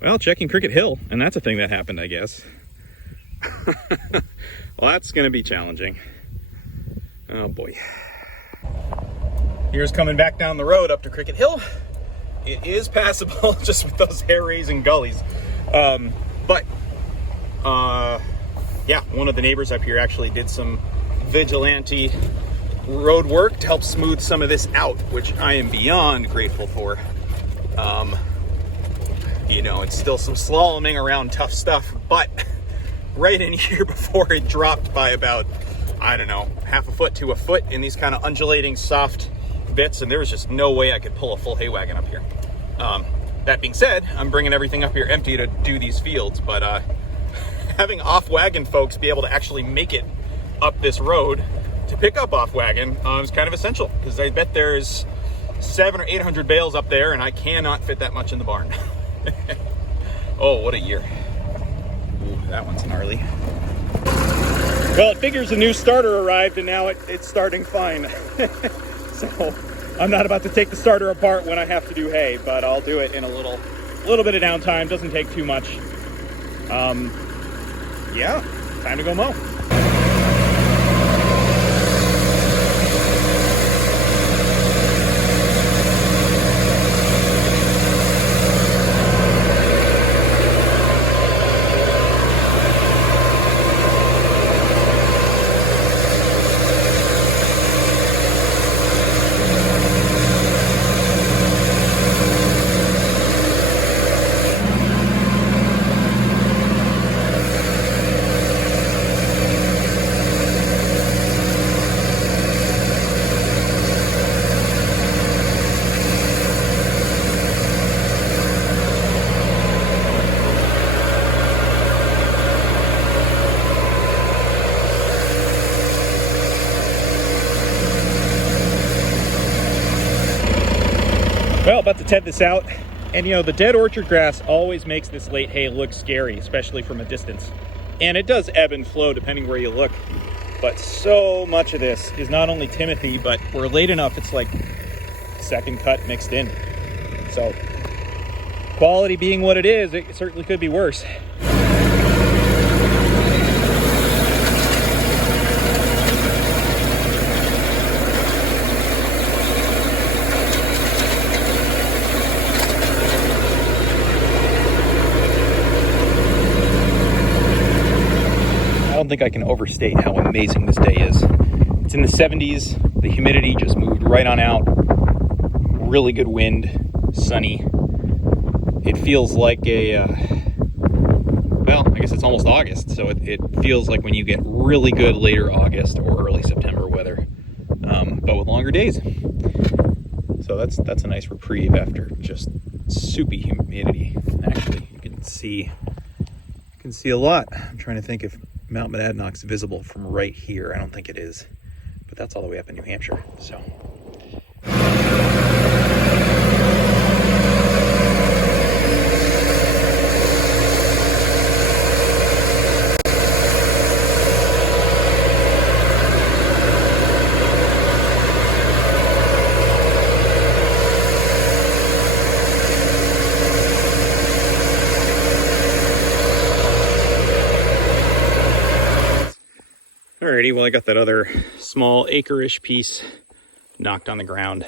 Well, checking Cricket Hill, and that's a thing that happened, I guess. Well, that's going to be challenging. Oh boy. Here's coming back down the road up to Cricket Hill. It is passable just with those hair-raising gullies. Yeah, one of the neighbors up here actually did some vigilante road work to help smooth some of this out, which I am beyond grateful for. You know, it's still some slaloming around tough stuff, but right in here before it dropped by about, I don't know, half a foot to a foot in these kind of undulating soft bits, and there was just no way I could pull a full hay wagon up here. That being said, I'm bringing everything up here empty to do these fields, but having off-wagon folks be able to actually make it up this road to pick up off-wagon is kind of essential, because I bet there's 700 or 800 bales up there, and I cannot fit that much in the barn. Oh, what a year. Ooh, that one's gnarly. Well, it figures a new starter arrived, and now it's starting fine. So I'm not about to take the starter apart when I have to do hay, but I'll do it in a little bit of downtime. Doesn't take too much. Yeah, time to go mow. Well, about to ted this out, and you know, the dead orchard grass always makes this late hay look scary, especially from a distance. And it does ebb and flow depending where you look, but so much of this is not only Timothy, but we're late enough it's like second cut mixed in. So quality being what it is, it certainly could be worse. I don't think I can overstate how amazing this day is. It's in the 70s, the humidity just moved right on out, really good wind, sunny. It feels like well, I guess it's almost August, so it feels like when you get really good later August or early September weather, but with longer days. So that's a nice reprieve after just soupy humidity. Actually, you can see a lot. I'm trying to think if Mount Monadnock's visible from right here. I don't think it is, but that's all the way up in New Hampshire. So alrighty, well, I got that other small acre-ish piece knocked on the ground.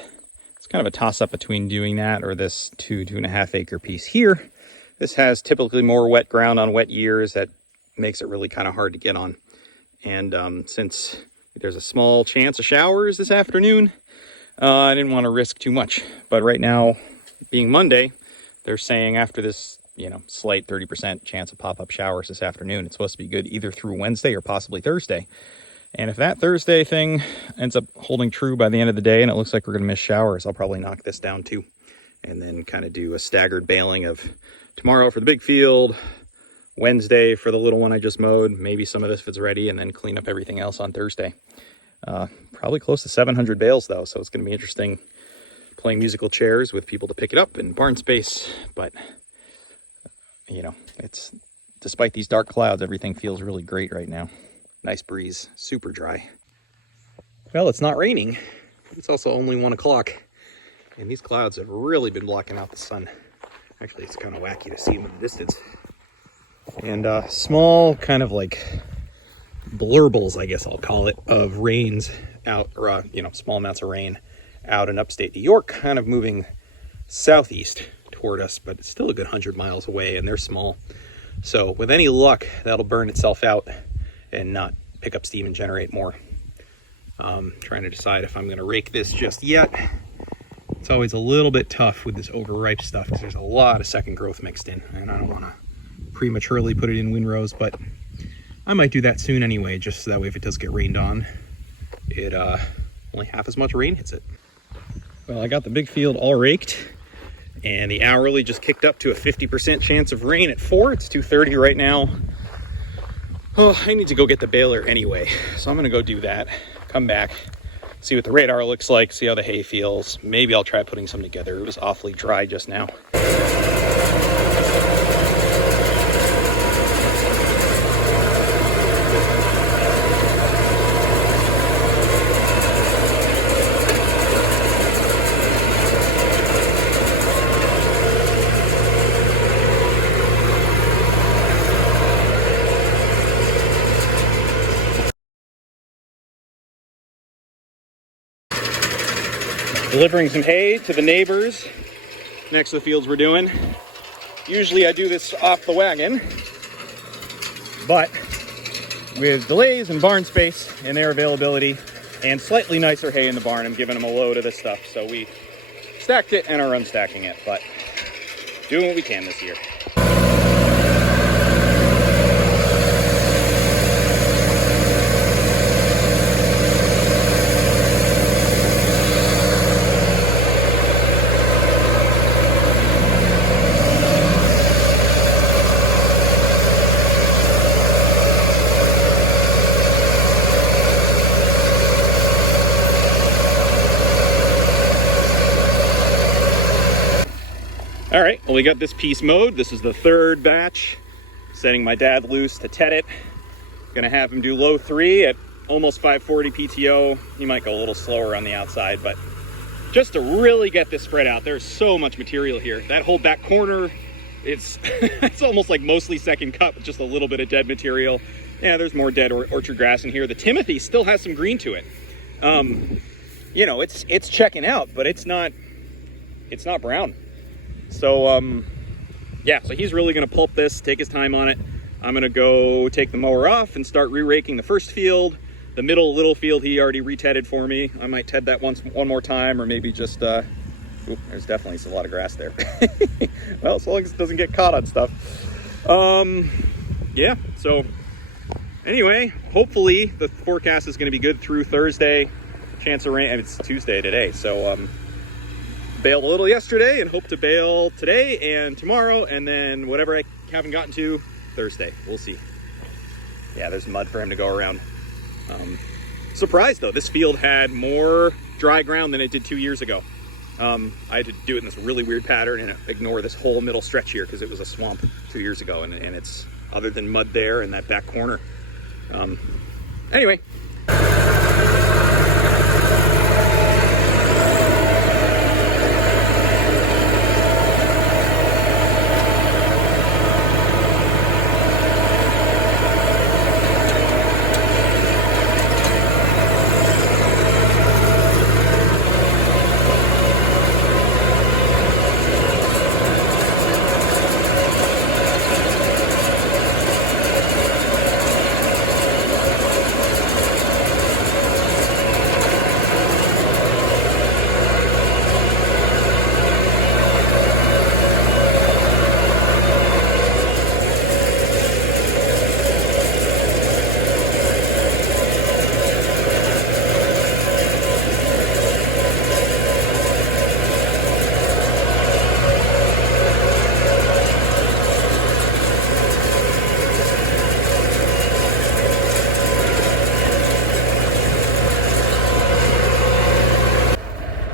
It's kind of a toss-up between doing that or this 2.5 acre piece here. This has typically more wet ground on wet years that makes it really kind of hard to get on. And since there's a small chance of showers this afternoon, I didn't want to risk too much. But right now, being Monday, they're saying after this, you know, slight 30% chance of pop-up showers this afternoon, it's supposed to be good either through Wednesday or possibly Thursday. And if that Thursday thing ends up holding true by the end of the day and it looks like we're going to miss showers, I'll probably knock this down too. And then kind of do a staggered baling of tomorrow for the big field, Wednesday for the little one I just mowed, maybe some of this if it's ready, and then clean up everything else on Thursday. Probably close to 700 bales though, so it's going to be interesting playing musical chairs with people to pick it up in barn space. But, you know, it's despite these dark clouds, everything feels really great right now. Nice breeze, super dry. Well, it's not raining. It's also only 1 o'clock, and these clouds have really been blocking out the sun. Actually, it's kind of wacky to see them in the distance. And small kind of like blurbles, I guess I'll call it, of rains out, or you know, small amounts of rain out in upstate New York, kind of moving southeast toward us, but it's still a good 100 miles away, and they're small. So with any luck, that'll burn itself out and not pick up steam and generate more. Trying to decide if I'm going to rake this just yet. It's always a little bit tough with this overripe stuff because there's a lot of second growth mixed in, and I don't want to prematurely put it in windrows, but I might do that soon anyway, just so that way if it does get rained on, it only half as much rain hits it. Well, I got the big field all raked, and the hourly just kicked up to a 50% chance of rain at 4. It's 2:30 right now. Oh, I need to go get the baler anyway, so I'm gonna go do that, come back, see what the radar looks like, see how the hay feels. Maybe I'll try putting some together. It was awfully dry just now. Delivering some hay to the neighbors next to the fields we're doing. Usually I do this off the wagon, but with delays in barn space and their availability and slightly nicer hay in the barn, I'm giving them a load of this stuff. So we stacked it and are unstacking it, but doing what we can this year. All right, well, we got this piece mowed. This is the third batch. Setting my dad loose to tet it. Gonna have him do low 3 at almost 540 PTO. He might go a little slower on the outside, but just to really get this spread out, there's so much material here. That whole back corner, it's it's almost like mostly second cut with just a little bit of dead material. Yeah, there's more dead orchard grass in here. The Timothy still has some green to it. You know, it's checking out, but it's not brown. So, yeah, so he's really going to pulp this, take his time on it. I'm going to go take the mower off and start re-raking the first field. The middle little field he already re-tedded for me. I might ted that one more time, or maybe just, ooh, there's definitely a lot of grass there. Well, as long as it doesn't get caught on stuff. Yeah, so anyway, hopefully the forecast is going to be good through Thursday. Chance of rain, and it's Tuesday today, so, bailed a little yesterday and hope to bail today and tomorrow, and then whatever I haven't gotten to Thursday. We'll see. Yeah, there's mud for him to go around. Surprised though, this field had more dry ground than it did 2 years ago. I had to do it in this really weird pattern and ignore this whole middle stretch here because it was a swamp 2 years ago, and it's other than mud there and that back corner. Anyway.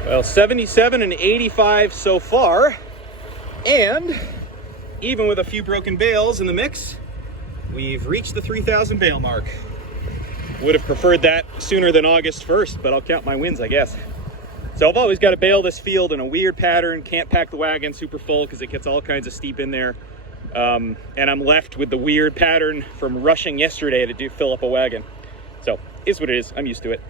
Well, 77 and 85 so far, and even with a few broken bales in the mix, we've reached the 3,000 bale mark. Would have preferred that sooner than August 1st, but I'll count my wins, I guess. So I've always got to bale this field in a weird pattern. Can't pack the wagon super full because it gets all kinds of steep in there. And I'm left with the weird pattern from rushing yesterday to fill up a wagon. So is what it is. I'm used to it.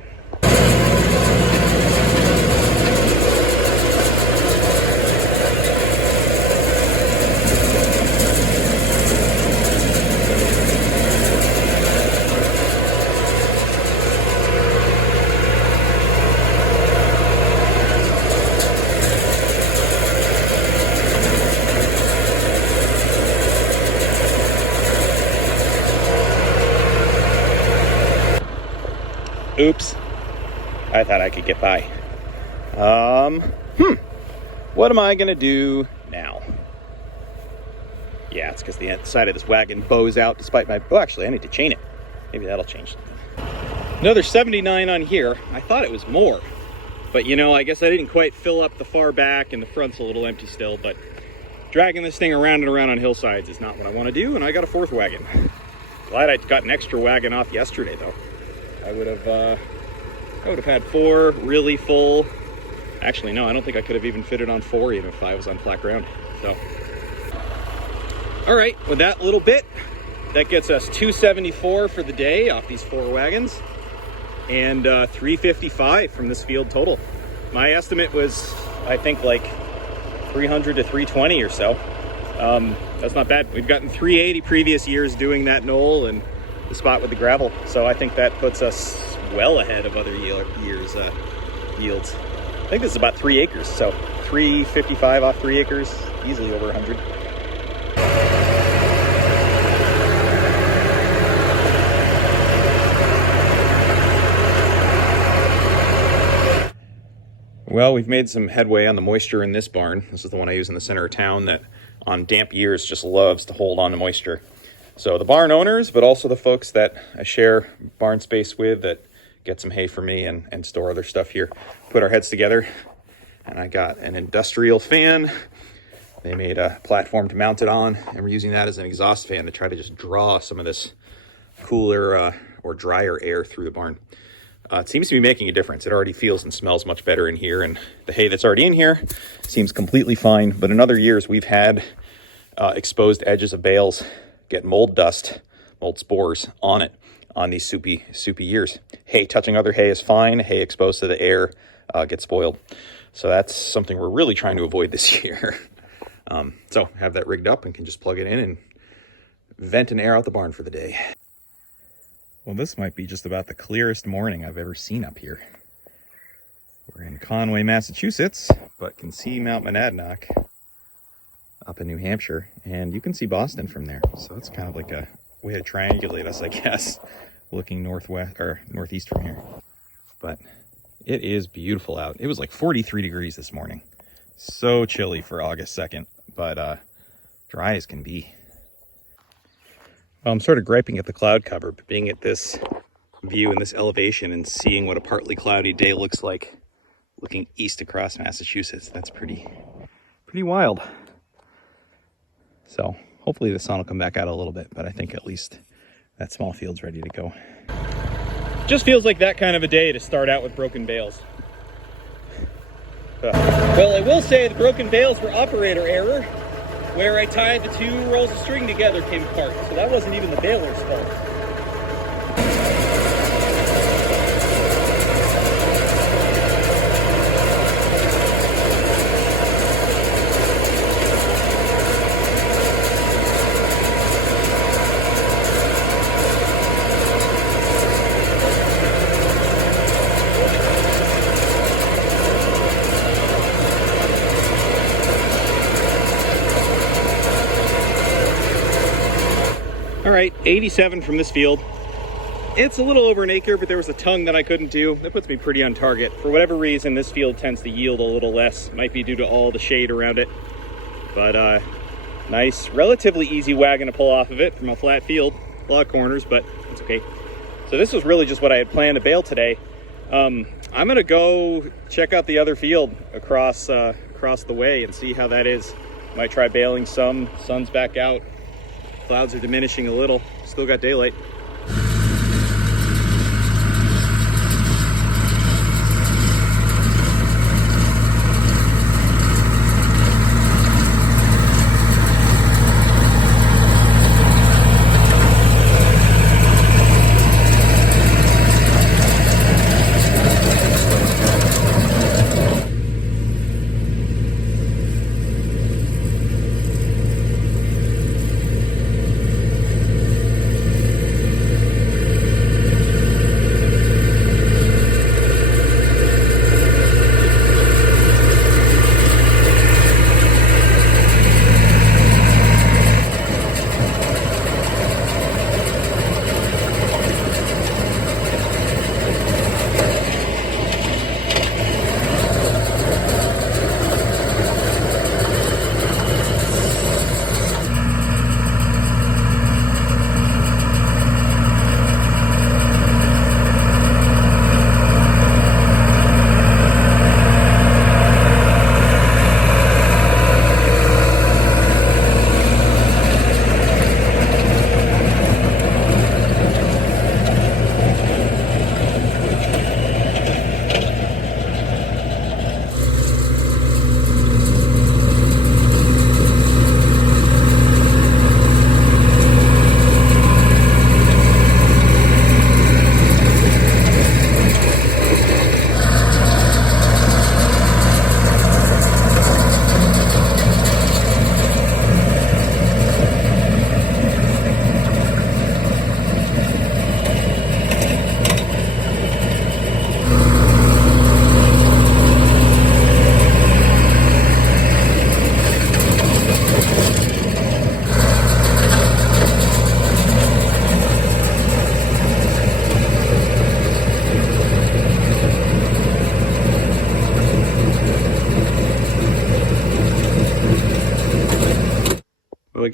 Oops, I thought I could get by. What am I gonna do now? Yeah, it's because the side of this wagon bows out despite my, oh, actually I need to chain it. Maybe that'll change something. Another 79 on here. I thought it was more, but you know, I guess I didn't quite fill up the far back and the front's a little empty still, but dragging this thing around and around on hillsides is not what I wanna do, and I got a 4th wagon. Glad I got an extra wagon off yesterday though. I would have had 4 really full. Actually, no, I don't think I could have even fitted on 4 even if I was on flat ground. So, all right, with that little bit, that gets us 274 for the day off these 4 wagons, and 355 from this field total. My estimate was, I think, like 300 to 320 or so. That's not bad. We've gotten 380 previous years doing that knoll and the spot with the gravel, so I think that puts us well ahead of other years' yields. I think this is about 3 acres, so 355 off 3 acres, easily over 100. Well, we've made some headway on the moisture in this barn. This is the one I use in the center of town that on damp years just loves to hold on to moisture. So the barn owners, but also the folks that I share barn space with that get some hay for me and store other stuff here, put our heads together. And I got an industrial fan. They made a platform to mount it on, and we're using that as an exhaust fan to try to just draw some of this cooler or drier air through the barn. It seems to be making a difference. It already feels and smells much better in here, and the hay that's already in here seems completely fine. But in other years, we've had exposed edges of bales get mold dust, mold spores on it on these soupy years. Hay touching other hay is fine. Hay exposed to the air gets spoiled. So that's something we're really trying to avoid this year. So have that rigged up and can just plug it in and vent and air out the barn for the day. Well, this might be just about the clearest morning I've ever seen up here. We're in Conway, Massachusetts, but can see Mount Monadnock up in New Hampshire, and you can see Boston from there. So it's kind of like a way to triangulate us, I guess, looking northwest or northeast from here. But it is beautiful out. It was like 43 degrees this morning. So chilly for August 2nd, but dry as can be. Well, I'm sort of griping at the cloud cover, but being at this view and this elevation and seeing what a partly cloudy day looks like looking east across Massachusetts, that's pretty wild. So hopefully the sun will come back out a little bit, but I think at least that small field's ready to go. Just feels like that kind of a day to start out with broken bales. Well, I will say the broken bales were operator error. Where I tied the 2 rolls of string together came apart, so that wasn't even the baler's fault. All right, 87 from this field. It's a little over an acre, but there was a tongue that I couldn't do. That puts me pretty on target. For whatever reason, this field tends to yield a little less. Might be due to all the shade around it. But nice, relatively easy wagon to pull off of it from a flat field. A lot of corners, but it's okay. So this was really just what I had planned to bale today. I'm gonna go check out the other field across the way and see how that is. Might try baling some. Sun's back out. Clouds are diminishing a little. Still got daylight.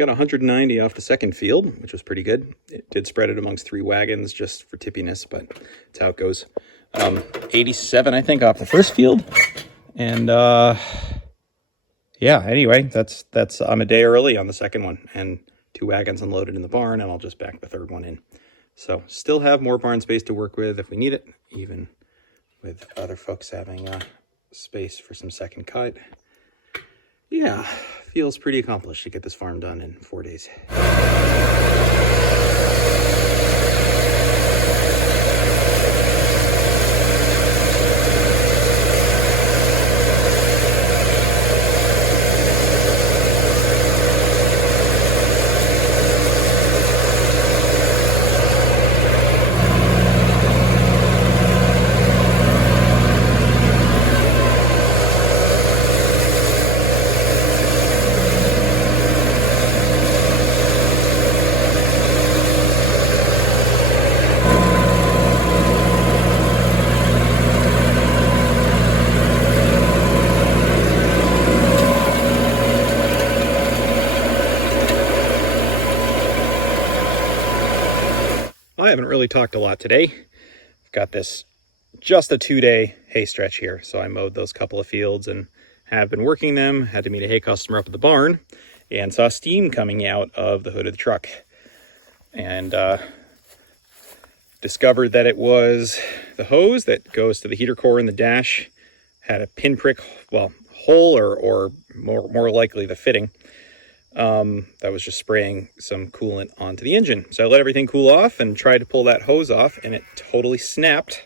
got 190 off the second field, which was pretty good. It did spread it amongst 3 wagons just for tippiness, but that's how it goes. 87, I think, off the first field. And yeah, anyway, that's I'm a day early on the second one, and 2 wagons unloaded in the barn, and I'll just back the third one in. So still have more barn space to work with if we need it, even with other folks having space for some second cut. Yeah, feels pretty accomplished to get this farm done in 4 days. I haven't really talked a lot today. I've got this just a 2-day hay stretch here. So I mowed those couple of fields and have been working them. Had to meet a hay customer up at the barn and saw steam coming out of the hood of the truck. And discovered that it was the hose that goes to the heater core in the dash. Had a pinprick, well, hole or more likely the fitting. That was just spraying some coolant onto the engine. So I let everything cool off and tried to pull that hose off, and it totally snapped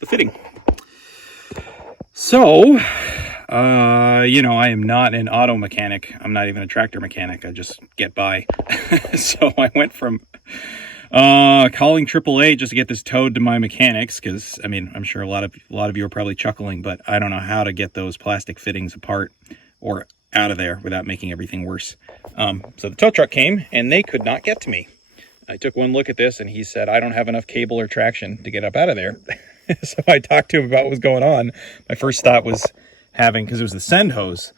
the fitting. So, you know, I am not an auto mechanic. I'm not even a tractor mechanic. I just get by. So I went from calling AAA just to get this towed to my mechanics, because I mean, I'm sure a lot of you are probably chuckling, but I don't know how to get those plastic fittings apart or out of there without making everything worse. So the tow truck came and they could not get to me. I took one look at this and he said, I don't have enough cable or traction to get up out of there. So I talked to him about what was going on. My first thought was having, because it was the send hose.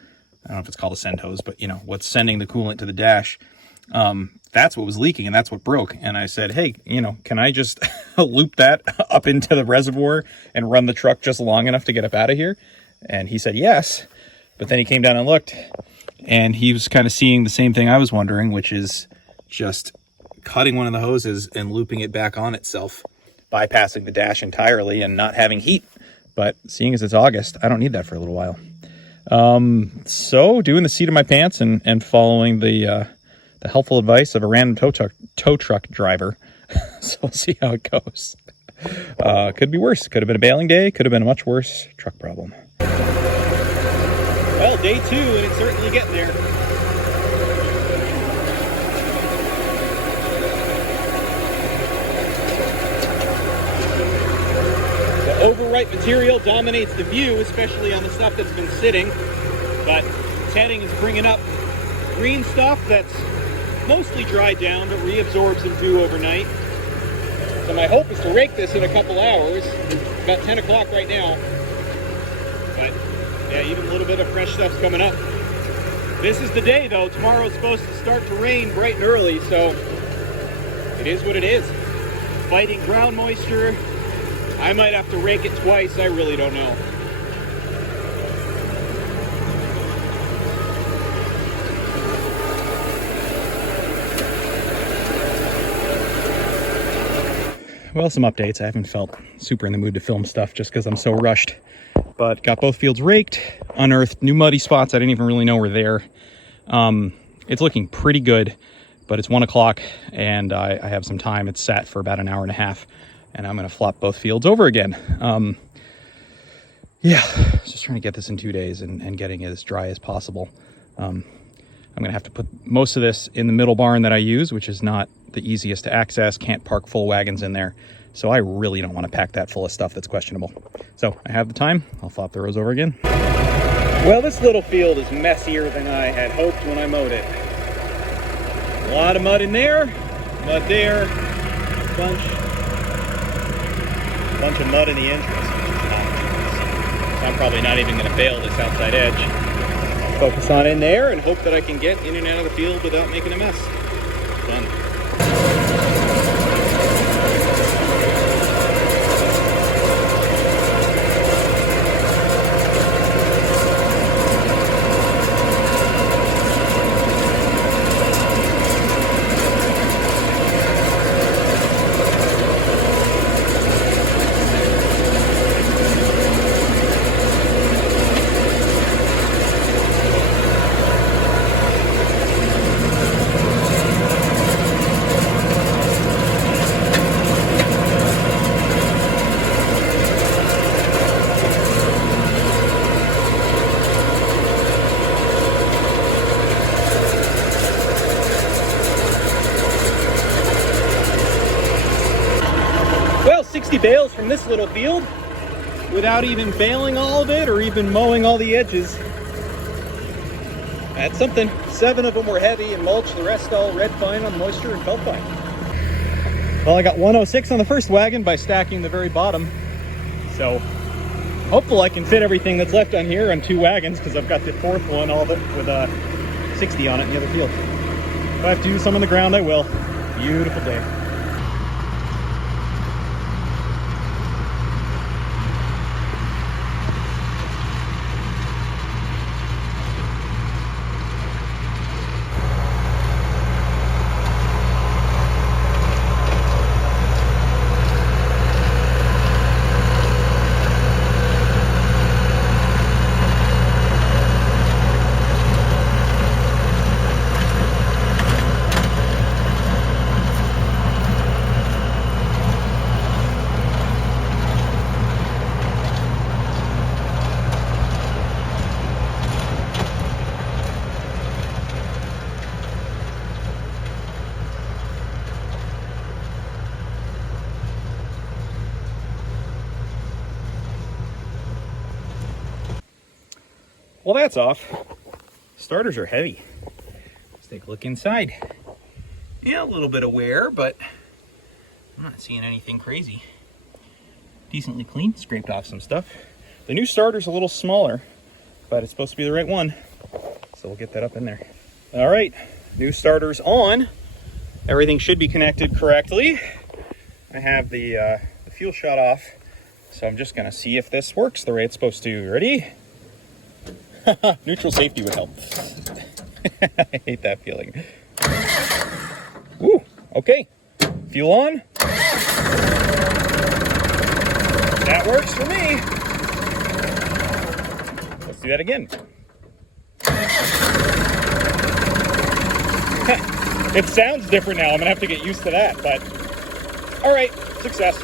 I don't know if it's called a send hose, but you know, what's sending the coolant to the dash. That's what was leaking and that's what broke. And I said, hey, you know, can I just loop that up into the reservoir and run the truck just long enough to get up out of here? And he said, yes. But then he came down and looked, and he was kind of seeing the same thing I was wondering, which is just cutting one of the hoses and looping it back on itself, bypassing the dash entirely and not having heat. But seeing as it's August, I don't need that for a little while. So doing the seat of my pants and following the helpful advice of a random tow truck driver. So we'll see how it goes. Could be worse. Could have been a baling day. Could have been a much worse truck problem. Well, day 2, and it's certainly getting there. The overripe material dominates the view, especially on the stuff that's been sitting, but tedding is bringing up green stuff that's mostly dried down, but reabsorbs some dew overnight. So my hope is to rake this in a couple hours. It's about 10 o'clock right now, but yeah, even a little bit of fresh stuff's coming up. This is the day, though. Tomorrow's supposed to start to rain bright and early, so it is what it is. Fighting ground moisture. I might have to rake it twice. I really don't know. Well, some updates. I haven't felt super in the mood to film stuff just because I'm so rushed. But got both fields raked, unearthed new muddy spots I didn't even really know were there. It's looking pretty good, but it's 1 o'clock and I have some time. It's sat for about an hour and a half, and I'm going to flop both fields over again. Yeah, just trying to get this in 2 days and getting it as dry as possible. I'm going to have to put most of this in the middle barn that I use, which is not the easiest to access. Can't park full wagons in there. So I really don't want to pack that full of stuff that's questionable. So I have the time. I'll flop the rows over again. Well, this little field is messier than I had hoped when I mowed it. A lot of mud in there, mud there, bunch of mud in the entrance. So I'm probably not even going to bale this outside edge. Focus on in there and hope that I can get in and out of the field without making a mess. Done. Well, 60 bales from this little field without even baling all of it or even mowing all the edges. That's something. 7 of them were heavy and mulch, the rest all red fine on moisture and felt fine. Well, I got 106 on the first wagon by stacking the very bottom. So hopefully I can fit everything that's left on here on 2 wagons, because I've got the 4th one all with 60 on it in the other field. If I have to do some on the ground, I will. Beautiful day. Well, that's off. Starters are heavy. Let's take a look inside. Yeah, a little bit of wear, but I'm not seeing anything crazy. Decently clean, scraped off some stuff. The new starter's a little smaller, but it's supposed to be the right one. So we'll get that up in there. All right, new starter's on. Everything should be connected correctly. I have the fuel shut off, so I'm just gonna see if this works the way it's supposed to. Ready? Neutral safety would help. I hate that feeling. Woo, okay. Fuel on. That works for me. Let's do that again. It sounds different now. I'm gonna have to get used to that, but all right, success.